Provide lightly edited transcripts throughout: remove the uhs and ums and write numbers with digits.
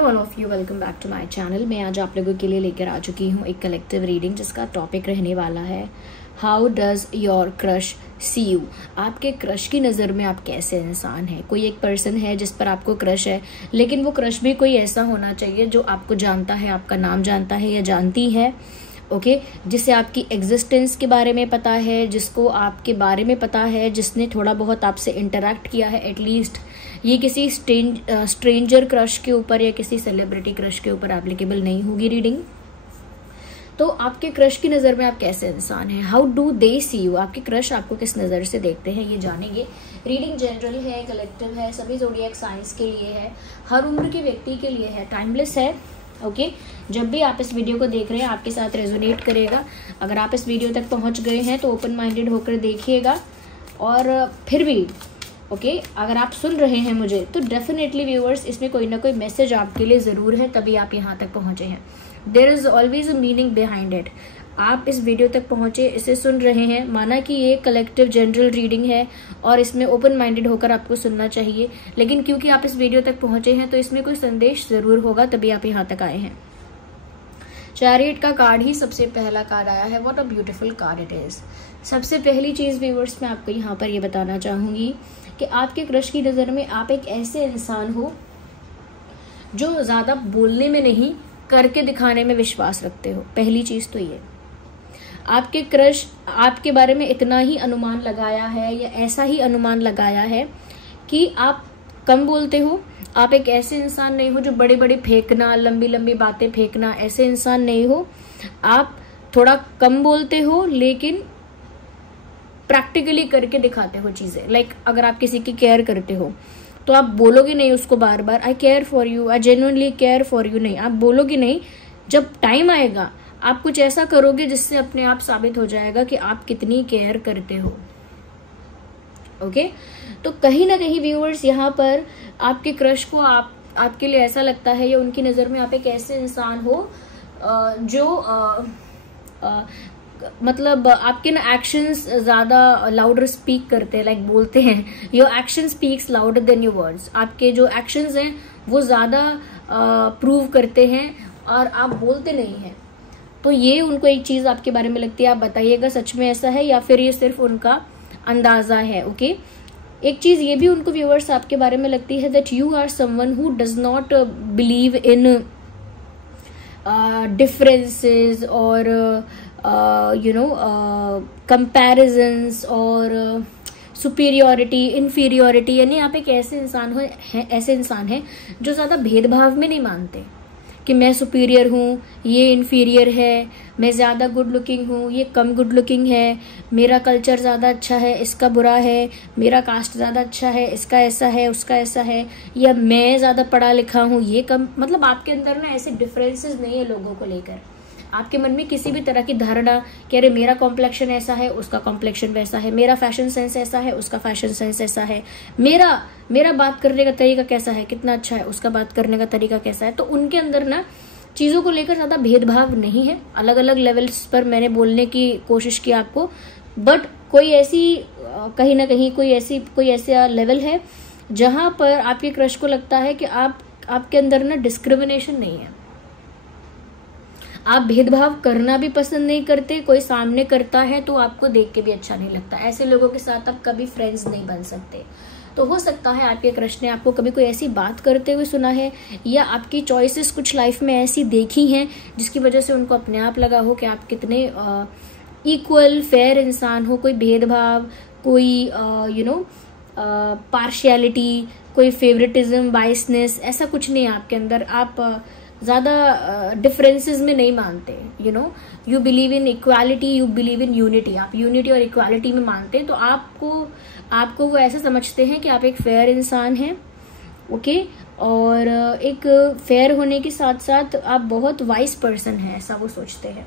Hello all of you, welcome back to my channel. मैं आज आप लोगों के लिए लेकर आ चुकी हूँ एक कलेक्टिव रीडिंग जिसका टॉपिक रहने वाला है how does your crush see you. आपके क्रश की नज़र में आप कैसे इंसान हैं। कोई एक पर्सन है जिस पर आपको क्रश है, लेकिन वो क्रश भी कोई ऐसा होना चाहिए जो आपको जानता है, आपका नाम जानता है या जानती है, ओके जिसे आपकी एग्जिस्टेंस के बारे में पता है, जिसको आपके बारे में पता है, जिसने थोड़ा बहुत आपसे इंटरेक्ट किया है एटलीस्ट। ये किसी स्ट्रेंजर क्रश के ऊपर या किसी सेलिब्रिटी क्रश के ऊपर एप्लीकेबल नहीं होगी रीडिंग। तो आपके क्रश की नज़र में आप कैसे इंसान हैं, how do they see you. आपके क्रश आपको किस नज़र से देखते हैं ये जानेंगे। रीडिंग जनरल है, कलेक्टिव है, सभी ज़ोडिएक साइंस के लिए है, हर उम्र के व्यक्ति के लिए है, टाइमलेस है। ओके जब भी आप इस वीडियो को देख रहे हैं आपके साथ रेजोनेट करेगा। अगर आप इस वीडियो तक पहुंच गए हैं तो ओपन माइंडेड होकर देखिएगा। और फिर भी अगर आप सुन रहे हैं मुझे तो डेफिनेटली व्यूअर्स इसमें कोई ना कोई मैसेज आपके लिए ज़रूर है, तभी आप यहाँ तक पहुँचे हैं। There is always a meaning behind it. आप इस वीडियो तक पहुँचे, इसे सुन रहे हैं, माना कि ये कलेक्टिव जनरल रीडिंग है और इसमें ओपन माइंडेड होकर आपको सुनना चाहिए, लेकिन क्योंकि आप इस वीडियो तक पहुँचे हैं तो इसमें कोई संदेश ज़रूर होगा, तभी आप यहाँ तक आए हैं। चैरियट का कार्ड ही सबसे पहला कार्ड आया है। What a beautiful card it is. सबसे पहली चीज़ व्यूअर्स मैं आपको यहाँ पर ये बताना चाहूँगी कि आपके क्रश की नज़र में आप एक ऐसे इंसान हो जो ज़्यादा बोलने में नहीं, करके दिखाने में विश्वास रखते हो। पहली चीज़ तो ये, आपके क्रश आपके बारे में इतना ही अनुमान लगाया है या ऐसा ही अनुमान लगाया है कि आप कम बोलते हो। आप एक ऐसे इंसान नहीं हो जो बड़े बड़े फेंकना, लंबी लंबी बातें फेंकना, ऐसे इंसान नहीं हो। आप थोड़ा कम बोलते हो लेकिन प्रैक्टिकली करके दिखाते हो चीज़ें। लाइक अगर आप किसी की केयर करते हो तो आप बोलोगे नहीं उसको बार बार I care for you, I genuinely care for you, नहीं आप बोलोगे नहीं। जब टाइम आएगा आप कुछ ऐसा करोगे जिससे अपने आप साबित हो जाएगा कि आप कितनी केयर करते हो। ओके तो कहीं ना कहीं व्यूअर्स यहाँ पर आपके क्रश को आपके लिए ऐसा लगता है या उनकी नज़र में आप एक ऐसे इंसान हो जो मतलब आपके ना एक्शंस ज़्यादा लाउडर स्पीक करते हैं, लाइक बोलते हैं your action speaks louder than your words. आपके जो एक्शंस हैं वो ज़्यादा प्रूव करते हैं और आप बोलते नहीं हैं। तो ये उनको एक चीज़ आपके बारे में लगती है। आप बताइएगा सच में ऐसा है या फिर ये सिर्फ उनका अंदाज़ा है। ओके एक चीज़ ये भी उनको व्यूअर्स आपके बारे में लगती है that you are someone who does not believe in differences और कंपैरिजन्स और सुपीरियोरिटी, इन्फीरियोरिटी। यानी आप एक ऐसे इंसान हैं जो ज़्यादा भेदभाव में नहीं मानते कि मैं सुपीरियर हूँ, ये इन्फीरियर है, मैं ज़्यादा गुड लुकिंग हूँ, ये कम गुड लुकिंग है, मेरा कल्चर ज़्यादा अच्छा है, इसका बुरा है, मेरा कास्ट ज़्यादा अच्छा है, इसका ऐसा है, उसका ऐसा है, या मैं ज़्यादा पढ़ा लिखा हूँ, ये कम। मतलब आपके अंदर ना ऐसे डिफरेंसेस नहीं है लोगों को लेकर। आपके मन में किसी भी तरह की धारणा कि अरे मेरा कॉम्प्लेक्शन ऐसा है, उसका कॉम्प्लेक्शन वैसा है, मेरा फैशन सेंस ऐसा है, उसका फैशन सेंस ऐसा है, मेरा बात करने का तरीका कैसा है, कितना अच्छा है, उसका बात करने का तरीका कैसा है। तो उनके अंदर ना चीज़ों को लेकर ज़्यादा भेदभाव नहीं है। अलग अलग लेवल्स पर मैंने बोलने की कोशिश की आपको, बट कोई ऐसी कहीं ना कहीं कोई ऐसा लेवल है जहाँ पर आपके क्रश को लगता है कि आपके अंदर ना डिस्क्रिमिनेशन नहीं है। आप भेदभाव करना भी पसंद नहीं करते, कोई सामने करता है तो आपको देख के भी अच्छा नहीं लगता। ऐसे लोगों के साथ आप कभी फ्रेंड्स नहीं बन सकते। तो हो सकता है आपके क्रश ने आपको कभी कोई ऐसी बात करते हुए सुना है या आपकी चॉइसेस कुछ लाइफ में ऐसी देखी हैं जिसकी वजह से उनको अपने आप लगा हो कि आप कितने इक्वल फेयर इंसान हो। कोई भेदभाव, कोई पार्शियलिटी, कोई फेवरेटिज्म, बाइसनेस, ऐसा कुछ नहीं है आपके अंदर। आप ज़्यादा डिफरेंसेस में नहीं मानते। You believe in equality, you believe in unity. आप यूनिटी और इक्वालिटी में मानते हैं। तो आपको वो ऐसा समझते हैं कि आप एक फेयर इंसान हैं। ओके और एक फेयर होने के साथ साथ आप बहुत वाइज पर्सन हैं, ऐसा वो सोचते हैं।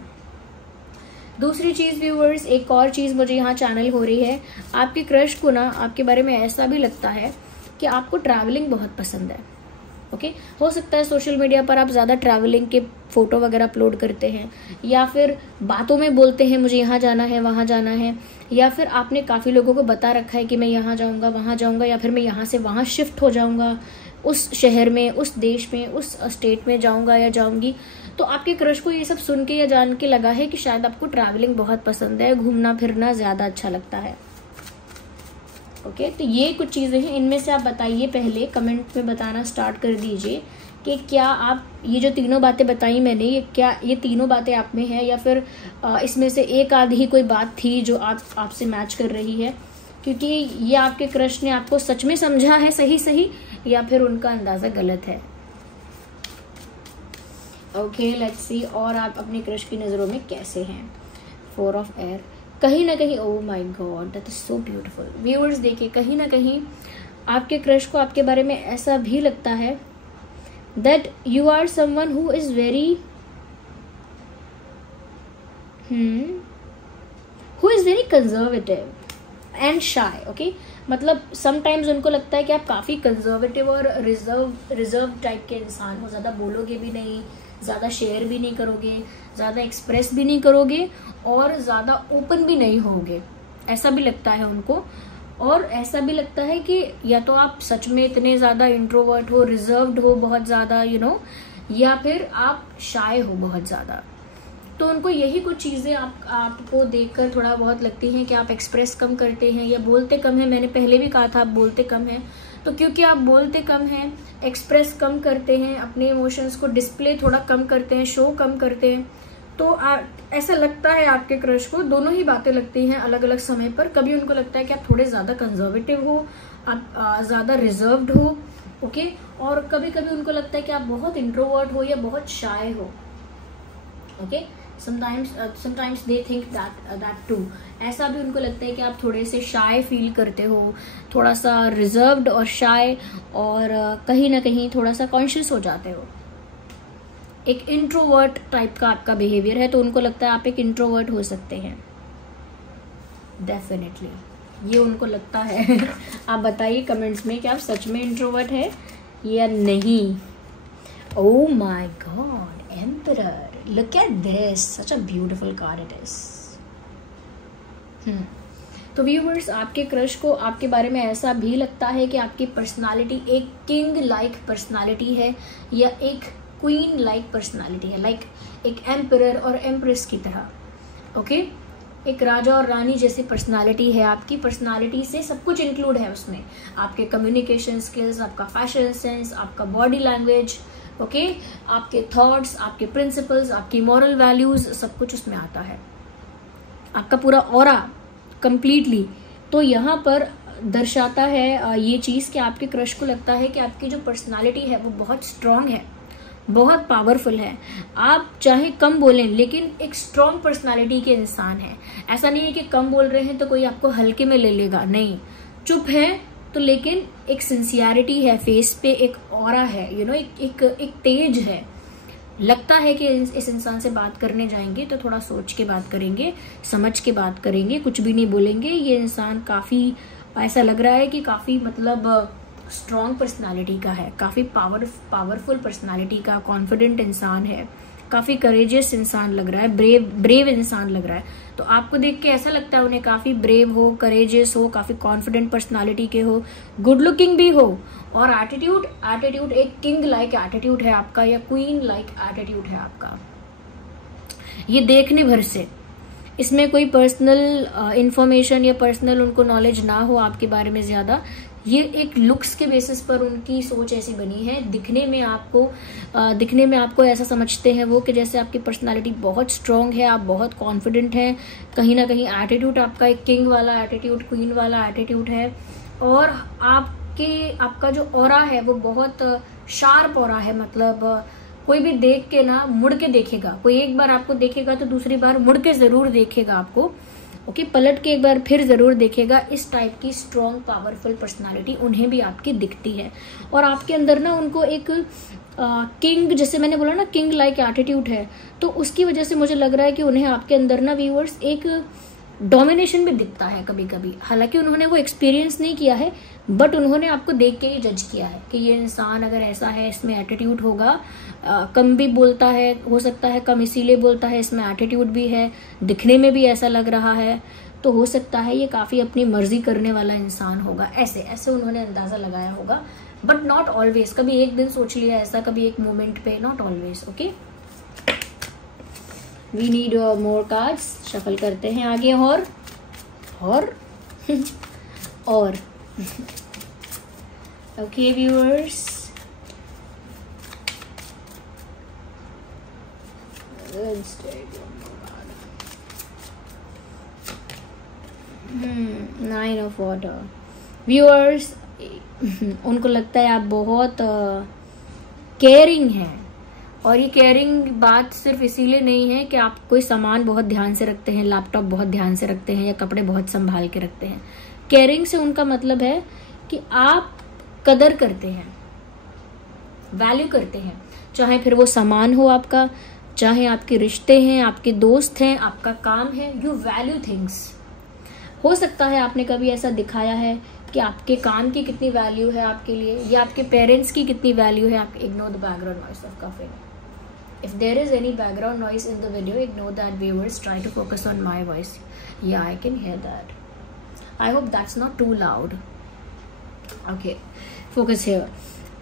दूसरी चीज़ व्यूअर्स, एक और चीज़ मुझे यहाँ चैनल हो रही है। आपके क्रश को ना आपके बारे में ऐसा भी लगता है कि आपको ट्रैवलिंग बहुत पसंद है। ओके हो सकता है सोशल मीडिया पर आप ज़्यादा ट्रैवलिंग के फ़ोटो वगैरह अपलोड करते हैं, या फिर बातों में बोलते हैं मुझे यहाँ जाना है, वहाँ जाना है, या फिर आपने काफ़ी लोगों को बता रखा है कि मैं यहाँ जाऊँगा, वहाँ जाऊँगा, या फिर मैं यहाँ से वहाँ शिफ्ट हो जाऊँगा, उस शहर में, उस देश में, उस स्टेट में जाऊंगा या जाऊंगी। तो आपके क्रश को ये सब सुन के या जान के लगा है कि शायद आपको ट्रैवलिंग बहुत पसंद है, घूमना फिरना ज्यादा अच्छा लगता है। ओके, तो ये कुछ चीजें हैं, इनमें से आप बताइए, पहले कमेंट में बताना स्टार्ट कर दीजिए कि क्या आप ये जो तीनों बातें बताई मैंने, ये क्या ये तीनों बातें आप में है, या फिर इसमें से एक आधी ही कोई बात थी जो आपसे मैच कर रही है, क्योंकि ये आपके क्रश ने आपको सच में समझा है सही या फिर उनका अंदाजा गलत है। ओके, लेट्स सी, और आप अपने क्रश की नज़रों में कैसे हैं। 4 ऑफ एयर, कहीं ना कहीं, oh my God, that is so beautiful. Viewers देखिए, कहीं ना कहीं आपके क्रश को आपके बारे में ऐसा भी लगता है that you are someone who is very conservative and shy. okay, मतलब sometimes उनको लगता है कि आप काफी कंजर्वेटिव और रिजर्व टाइप के इंसान हो, ज्यादा बोलोगे भी नहीं, ज्यादा शेयर भी नहीं करोगे, ज्यादा एक्सप्रेस भी नहीं करोगे और ज्यादा ओपन भी नहीं होगे, ऐसा भी लगता है उनको। और ऐसा भी लगता है कि या तो आप सच में इतने ज्यादा इंट्रोवर्ट हो, रिजर्व्ड हो बहुत ज्यादा, या फिर आप शाय हो बहुत ज्यादा। तो उनको यही कुछ चीजें आपको देखकर थोड़ा बहुत लगती हैं कि आप एक्सप्रेस कम करते हैं या बोलते कम हैं। मैंने पहले भी कहा था आप बोलते कम हैं, तो क्योंकि आप बोलते कम हैं, एक्सप्रेस कम करते हैं, अपने इमोशंस को डिस्प्ले थोड़ा कम करते हैं, शो कम करते हैं, तो ऐसा लगता है आपके क्रश को, दोनों ही बातें लगती हैं अलग अलग समय पर। कभी उनको लगता है कि आप थोड़े ज्यादा कंजर्वेटिव हो, आप ज्यादा रिजर्व्ड हो, ओके, और कभी कभी उनको लगता है कि आप बहुत इंट्रोवर्ट हो या बहुत शाय हो। Okay, sometimes they think that too, ऐसा भी उनको लगता है कि आप थोड़े से शाय फील करते हो, थोड़ा सा रिजर्व्ड और शाय, और कहीं ना कहीं थोड़ा सा कॉन्शियस हो जाते हो। एक इंट्रोवर्ट टाइप का आपका बिहेवियर है, तो उनको लगता है आप एक इंट्रोवर्ट हो सकते हैं, डेफिनेटली ये उनको लगता है। आप बताइए कमेंट्स में कि आप सच में इंट्रोवर्ट है या नहीं। Oh my God, emperor, look at this, such a beautiful card it is. तो व्यूवर्स, आपके क्रश को आपके बारे में ऐसा भी लगता है कि आपकी पर्सनालिटी एक किंग लाइक पर्सनालिटी है या एक क्वीन लाइक पर्सनालिटी है, लाइक एक एम्परर और एम्प्रेस की तरह। ओके, एक राजा और रानी जैसी पर्सनालिटी है आपकी। पर्सनालिटी से सब कुछ इंक्लूड है उसमें, आपके कम्युनिकेशन स्किल्स, आपका फैशन सेंस, आपका बॉडी लैंग्वेज, ओके, आपके थॉट्स, आपके प्रिंसिपल्स, आपकी मॉरल वैल्यूज, सब कुछ उसमें आता है, आपका पूरा ऑरा कंप्लीटली। तो यहाँ पर दर्शाता है ये चीज कि आपके क्रश को लगता है कि आपकी जो पर्सनालिटी है वो बहुत स्ट्रांग है, बहुत पावरफुल है। आप चाहे कम बोलें लेकिन एक स्ट्रॉन्ग पर्सनालिटी के इंसान हैं। ऐसा नहीं है कि कम बोल रहे हैं तो कोई आपको हल्के में ले लेगा, नहीं, चुप है तो लेकिन एक सिंसियरिटी है फेस पे, एक ऑरा है, एक तेज है। लगता है कि इस इंसान से बात करने जाएंगे तो थोड़ा सोच के बात करेंगे, समझ के बात करेंगे, कुछ भी नहीं बोलेंगे। ये इंसान काफी, ऐसा लग रहा है कि काफी मतलब स्ट्रॉन्ग पर्सनालिटी का है, काफी पावरफुल पर्सनालिटी का, कॉन्फिडेंट इंसान है, काफी करेजियस इंसान लग रहा है, ब्रेव इंसान लग रहा है। तो आपको देख के ऐसा लगता है उन्हें काफी ब्रेव हो, करेजियस हो, काफी कॉन्फिडेंट पर्सनालिटी के हो, गुड लुकिंग भी हो, और एटीट्यूड एक किंग लाइक एटीट्यूड है आपका या क्वीन लाइक एटीट्यूड है आपका। ये देखने भर से, इसमें कोई पर्सनल इंफॉर्मेशन या पर्सनल उनको नॉलेज ना हो आपके बारे में ज्यादा, ये एक लुक्स के बेसिस पर उनकी सोच ऐसी बनी है। दिखने में आपको ऐसा समझते हैं वो कि जैसे आपकी पर्सनालिटी बहुत स्ट्रांग है, आप बहुत कॉन्फिडेंट हैं, कहीं ना कहीं एटीट्यूड आपका एक किंग वाला एटीट्यूड, क्वीन वाला एटीट्यूड है, और आपका जो ऑरा है वो बहुत शार्प ऑरा है। मतलब कोई भी देख के ना मुड़ के देखेगा, कोई एक बार आपको देखेगा तो दूसरी बार मुड़ के जरूर देखेगा आपको, ओके, पलट के एक बार फिर जरूर देखेगा। इस टाइप की स्ट्रॉन्ग पावरफुल पर्सनालिटी उन्हें भी आपकी दिखती है, और आपके अंदर ना उनको एक किंग, जैसे मैंने बोला ना, किंग लाइक एटीट्यूड है, तो उसकी वजह से मुझे लग रहा है कि उन्हें आपके अंदर ना व्यूअर्स एक डोमिनेशन भी दिखता है कभी कभी। हालांकि उन्होंने वो एक्सपीरियंस नहीं किया है, बट उन्होंने आपको देख के ही जज किया है कि ये इंसान अगर ऐसा है, इसमें एटीट्यूड होगा, कम भी बोलता है, हो सकता है कम इसीलिए बोलता है, इसमें एटीट्यूड भी है, दिखने में भी ऐसा लग रहा है, तो हो सकता है ये काफी अपनी मर्जी करने वाला इंसान होगा। ऐसे उन्होंने अंदाजा लगाया होगा बट नॉट ऑलवेज। कभी एक दिन सोच लिया ऐसा, कभी एक मोमेंट पे, not always. Okay, we need more cards. Shuffle करते हैं आगे। और और okay viewers, nine of water. Viewers, उनको लगता है आप बहुत केयरिंग हैं, और ये केयरिंग बात सिर्फ इसीलिए नहीं है कि आप कोई सामान बहुत ध्यान से रखते हैं, लैपटॉप बहुत ध्यान से रखते हैं, या कपड़े बहुत संभाल के रखते हैं। केयरिंग से उनका मतलब है कि आप कदर करते हैं, वैल्यू करते हैं, चाहे फिर वो सामान हो आपका, चाहे आपके रिश्ते हैं, आपके दोस्त हैं, आपका काम है। You value things. हो सकता है आपने कभी ऐसा दिखाया है कि आपके काम की कितनी वैल्यू है आपके लिए, या आपके पेरेंट्स की कितनी वैल्यू है। आप ignore the background noise of cafe. If there is any background noise in the video, ignore that, viewers. Try to focus on my voice. Yeah, I can hear that. I hope that's not too loud. Okay, focus here.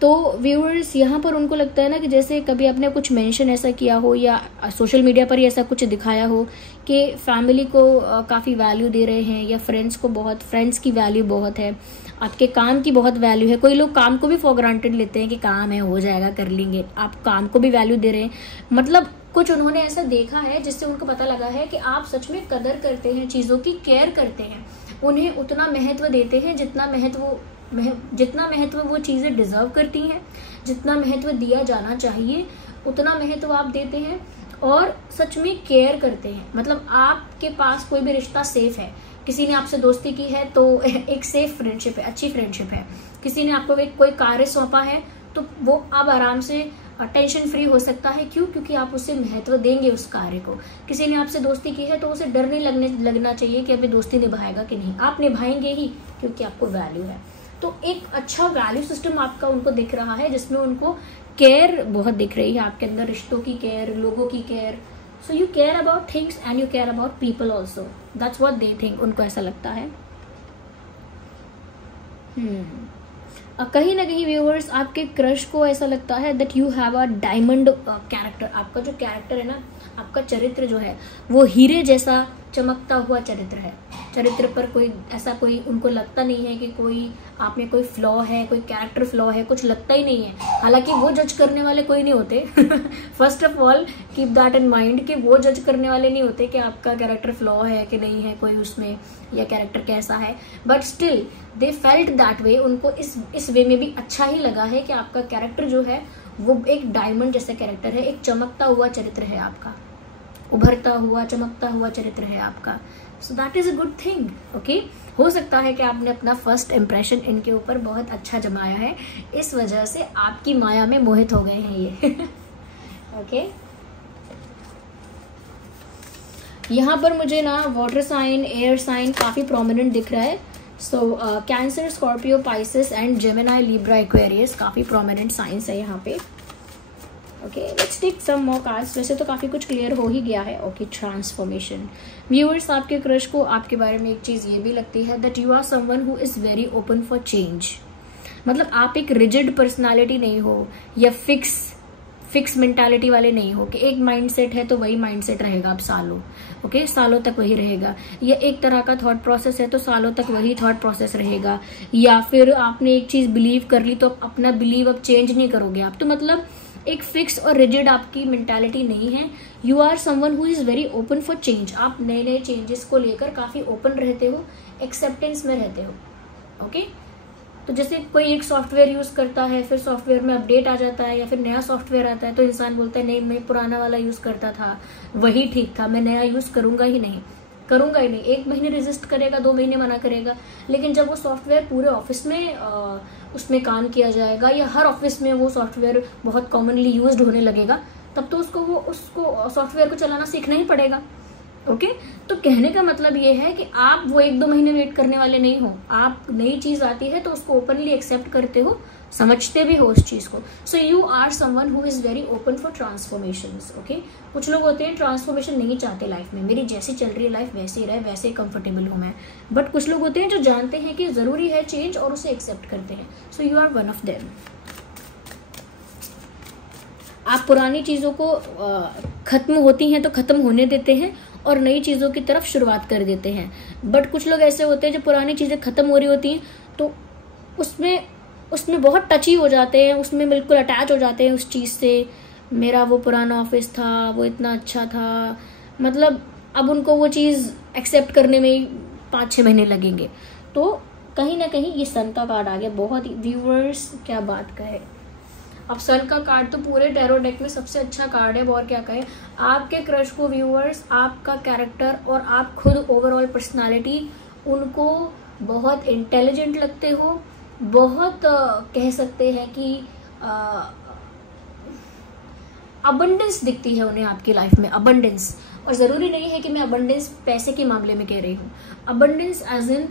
तो viewers, यहाँ पर उनको लगता है ना कि जैसे कभी आपने कुछ मेंशन ऐसा किया हो, या सोशल मीडिया पर ही ऐसा कुछ दिखाया हो कि फैमिली को काफ़ी वैल्यू दे रहे हैं, या फ्रेंड्स की वैल्यू बहुत है, आपके काम की बहुत वैल्यू है। कोई लोग काम को भी फॉर ग्रांटेड लेते हैं कि काम है, हो जाएगा, कर लेंगे। आप काम को भी वैल्यू दे रहे हैं, मतलब कुछ उन्होंने ऐसा देखा है जिससे उनको पता लगा है कि आप सच में कदर करते हैं, चीज़ों की केयर करते हैं, उन्हें उतना महत्व देते हैं जितना महत्व वो चीज़ें डिजर्व करती हैं, जितना महत्व दिया जाना चाहिए उतना महत्व आप देते हैं, और सच में केयर करते हैं। मतलब आपके पास कोई भी रिश्ता सेफ है, किसी ने आपसे दोस्ती की है तो एक सेफ फ्रेंडशिप है, अच्छी फ्रेंडशिप है। किसी ने आपको कोई कार्य सौंपा है तो वो अब आराम से टेंशन फ्री हो सकता है। क्यों? क्योंकि आप उससे महत्व देंगे उस कार्य को। किसी ने आपसे दोस्ती की है तो उसे डर नहीं लगना चाहिए कि अभी दोस्ती निभाएगा कि नहीं, आप निभाएंगे ही, क्योंकि आपको वैल्यू है। तो एक अच्छा वैल्यू सिस्टम आपका उनको दिख रहा है, जिसमें उनको केयर बहुत दिख रही है आपके अंदर, रिश्तों की केयर, लोगों की care. So you care about things and you care about people also. That's what they think, उनको ऐसा लगता है। कहीं ना कहीं व्यूअर्स, आपके क्रश को ऐसा लगता है that you have a diamond character. आपका जो कैरेक्टर है ना, आपका चरित्र जो है वो हीरे जैसा चमकता हुआ चरित्र है। चरित्र पर कोई उनको लगता नहीं है कि कोई आप में कोई फ्लॉ है, कोई कैरेक्टर फ्लॉ है, कुछ लगता ही नहीं है। हालांकि वो जज करने वाले कोई नहीं होते। First of all keep that in mind कि वो जज करने वाले नहीं होते कि आपका कैरेक्टर फ्लॉ है कि नहीं है कोई उसमें, या कैरेक्टर कैसा है। But still they felt that way. उनको इस वे में भी अच्छा ही लगा है कि आपका कैरेक्टर जो है वो एक डायमंड जैसा कैरेक्टर है, एक चमकता हुआ चरित्र है आपका, उभरता हुआ चमकता हुआ चरित्र है आपका। So that is a good thing. Okay, हो सकता है कि आपने अपना फर्स्ट इम्प्रेशन इनके ऊपर बहुत अच्छा जमाया है, इस वजह से आपकी माया में मोहित हो गए हैं ये। ओके, यहाँ पर मुझे ना वाटर साइन, एयर साइन काफी प्रोमिनेंट दिख रहा है। So cancer, Scorpio, Pisces and Gemini, Libra, Aquarius काफी प्रोमिनेंट साइंस है यहाँ पे। Okay, let's take some more cards. वैसे तो काफ़ी कुछ क्लियर हो ही गया है। Okay, transformation. व्यूअर्स, आपके क्रश को आपके बारे में एक चीज़ ये भी लगती है that you are someone who is very open for change. मतलब आप एक रिजिड पर्सनालिटी नहीं हो, या फिक्स मेंटालिटी वाले नहीं हो कि एक माइंडसेट है तो वही माइंडसेट रहेगा अब सालों। ओके, सालों तक वही रहेगा। या एक तरह का थॉट प्रोसेस है तो सालों तक वही थॉट प्रोसेस रहेगा। या फिर आपने एक चीज़ बिलीव कर ली तो अपना बिलीव अब चेंज नहीं करोगे आप। तो मतलब एक फिक्स और रिजिड आपकी मेंटालिटी नहीं है। You are someone who is very open for change. आप नए नए चेंजेस को लेकर काफ़ी ओपन रहते हो, एक्सेप्टेंस में रहते हो। ओके, तो जैसे कोई एक सॉफ्टवेयर यूज़ करता है, फिर सॉफ्टवेयर में अपडेट आ जाता है या फिर नया सॉफ्टवेयर आता है, तो इंसान बोलता है नहीं, मैं पुराना वाला यूज़ करता था, वही ठीक था, मैं नया यूज़ करूँगा ही नहीं। 1 महीने रेजिस्ट करेगा, 2 महीने मना करेगा। लेकिन जब वो सॉफ्टवेयर पूरे ऑफिस में उसमें काम किया जाएगा, या हर ऑफिस में वो सॉफ्टवेयर बहुत कॉमनली यूज्ड होने लगेगा, तब तो उसको सॉफ्टवेयर को चलाना सीखना ही पड़ेगा। ओके, तो कहने का मतलब ये है कि आप वो 1-2 महीने वेट करने वाले नहीं हो। आप नई चीज़ आती है तो उसको ओपनली एक्सेप्ट करते हो, समझते भी हो उस चीज को। So you are someone who is very open for transformations. Okay, कुछ लोग होते हैं ट्रांसफॉर्मेशन नहीं चाहते लाइफ में, मेरी जैसी चल रही है लाइफ वैसे ही रहे, वैसे ही कंफर्टेबल हूँ मैं। बट कुछ लोग होते हैं जो जानते हैं कि जरूरी है चेंज और उसे एक्सेप्ट करते हैं। So you are one of them. आप पुरानी चीजों को खत्म होती हैं तो खत्म होने देते हैं और नई चीजों की तरफ शुरुआत कर देते हैं। बट कुछ लोग ऐसे होते हैं जो पुरानी चीजें खत्म हो रही होती हैं तो उसमें बहुत टची हो जाते हैं, उसमें बिल्कुल अटैच हो जाते हैं उस चीज से। मेरा वो पुराना ऑफिस था, वो इतना अच्छा था, मतलब अब उनको वो चीज एक्सेप्ट करने में ही 5-6 महीने लगेंगे। तो कहीं ना कहीं ये सन का कार्ड आ गया। बहुत ही व्यूअर्स क्या बात कहे, अब सन का कार्ड तो पूरे टैरो डेक में सबसे अच्छा कार्ड है। और क्या कहे, आपके क्रश को व्यूअर्स, आपका कैरेक्टर और आप खुद ओवरऑल पर्सनालिटी उनको बहुत इंटेलिजेंट लगते हो, बहुत कह सकते हैं कि अबंडेंस दिखती है उन्हें आपकी लाइफ में, अबंडेंस। और जरूरी नहीं है कि मैं अबंडेंस पैसे के मामले में कह रही हूँ, अबंडेंस एज इन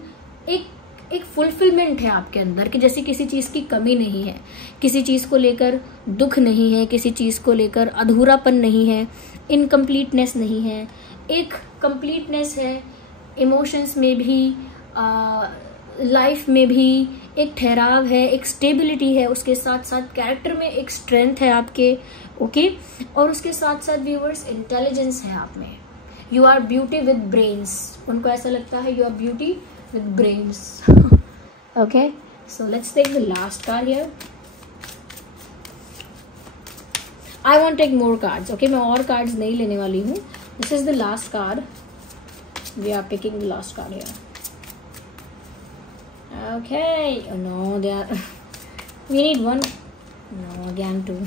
एक फुलफिलमेंट है आपके अंदर कि जैसे किसी चीज की कमी नहीं है, किसी चीज को लेकर दुख नहीं है, किसी चीज को लेकर अधूरापन नहीं है, इनकम्प्लीटनेस नहीं है, एक कंप्लीटनेस है इमोशंस में भी, लाइफ में भी एक ठहराव है, एक स्टेबिलिटी है, उसके साथ साथ कैरेक्टर में एक स्ट्रेंथ है आपके। ओके, और उसके साथ साथ व्यूअर्स इंटेलिजेंस है आप में। You are beauty with brains, उनको ऐसा लगता है you are beauty with brains. Okay, so let's take the last card here. I won't take more cards. Okay, मैं और cards नहीं लेने वाली हूँ. This is the last card. We are picking the last card here. Okay. Oh no, they are. We need one. No, again two.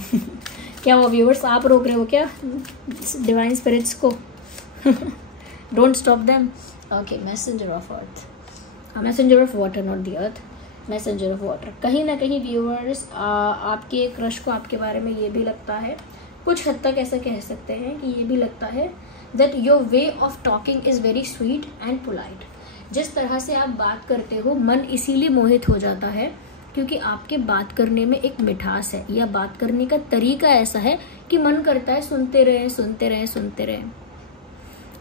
क्या वो viewers आप रोक रहे हो क्या divine spirits को? Don't stop them. Okay, messenger of earth. Messenger of water, not the earth, messenger of water. कहीं ना कहीं व्यूअर्स आपके क्रश को आपके बारे में ये भी लगता है, कुछ हद तक ऐसा कह सकते हैं कि ये भी लगता है that your way of talking is very sweet and polite. जिस तरह से आप बात करते हो मन इसीलिए मोहित हो जाता है क्योंकि आपके बात करने में एक मिठास है, या बात करने का तरीका ऐसा है कि मन करता है सुनते रहें सुनते रहें सुनते रहें।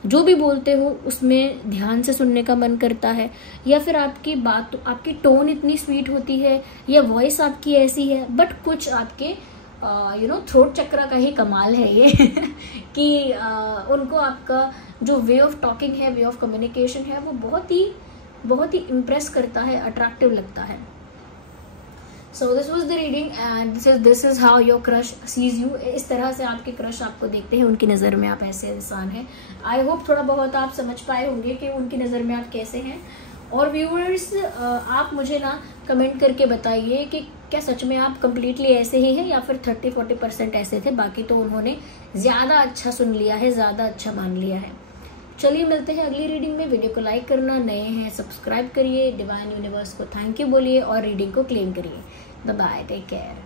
जो भी बोलते हो उसमें ध्यान से सुनने का मन करता है, या फिर आपकी बात, आपकी टोन इतनी स्वीट होती है या वॉइस आपकी ऐसी है। बट कुछ आपके थ्रोट चक्र का ही कमाल है ये कि उनको आपका जो वे ऑफ टॉकिंग है, वे ऑफ कम्युनिकेशन है, वो बहुत ही इम्प्रेस करता है, अट्रैक्टिव लगता है। So this was the reading and this is how your crush sees you. इस तरह से आपके क्रश आपको देखते हैं, उनकी नज़र में आप ऐसे इंसान हैं। आई होप थोड़ा बहुत आप समझ पाए होंगे कि उनकी नज़र में आप कैसे हैं। और व्यूअर्स आप मुझे ना कमेंट करके बताइए कि क्या सच में आप कम्प्लीटली ऐसे ही हैं या फिर 30-40% ऐसे थे, बाकी तो उन्होंने ज़्यादा अच्छा सुन लिया है, ज़्यादा अच्छा मान लिया है। चलिए मिलते हैं अगली रीडिंग में। वीडियो को लाइक करना, नए हैं सब्सक्राइब करिए, डिवाइन यूनिवर्स को थैंक यू बोलिए और रीडिंग को क्लेम करिए। Bye bye, take care.